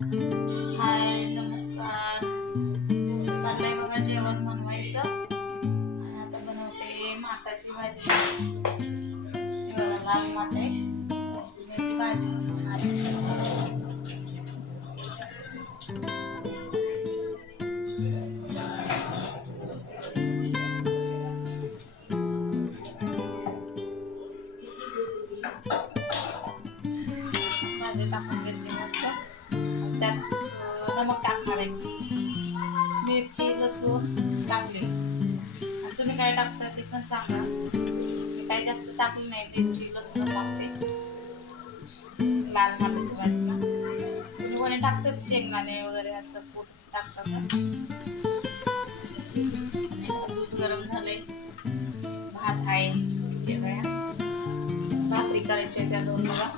हाय नमस्कार. चाललंय बघा जेवण बनवायचं आणि आता बनवते माठाची भाजी. एवढा लाल माठ आहे त्याची भाजी बनवणार आहे. भाजी टाकून घेतली मस्त. त्यात नमक टाकणार आहे, मिरची लसूण टाकली. आणि तुम्ही काय टाकता ते पण सांगा. मी काही जास्त टाकली नाही, मिरची लसूण टाकते लाल माठाची भाजीला. तुम्ही कोणी टाकतात शेंगदाणे वगैरे असं कूट टाकतात. आणि दूध गरम झाले, भात आहे वेळा भाकरी करायची त्या दोन बघा.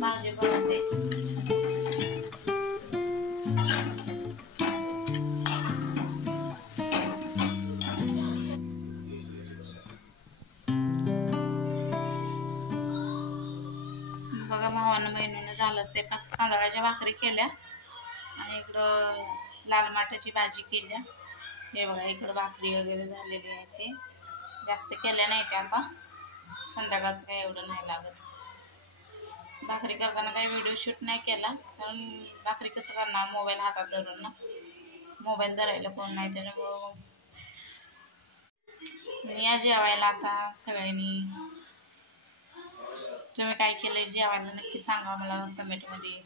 भाजी बनवते. बघा भावानं बहिणीनं झालं स्वयंपाक. तांदळाच्या भाकरी केल्या आणि इकडं लाल माठाची भाजी केल्या. हे बघा इकडं भाकरी वगैरे झालेली आहे. ते जास्त केल्या नाही त्या, आता संध्याकाळचं काही एवढं नाही लागत. भाकरी करताना काही व्हिडिओ शूट नाही केला, कारण भाकरी कसं करणार मोबाईल हातात धरून ना. मोबाईल धरायला कोण नाही, त्याच्यामुळं या जेवायला आता सगळ्यांनी. तुम्ही काय केलंय जेवायला नक्की सांगा मला कमेंटमध्ये.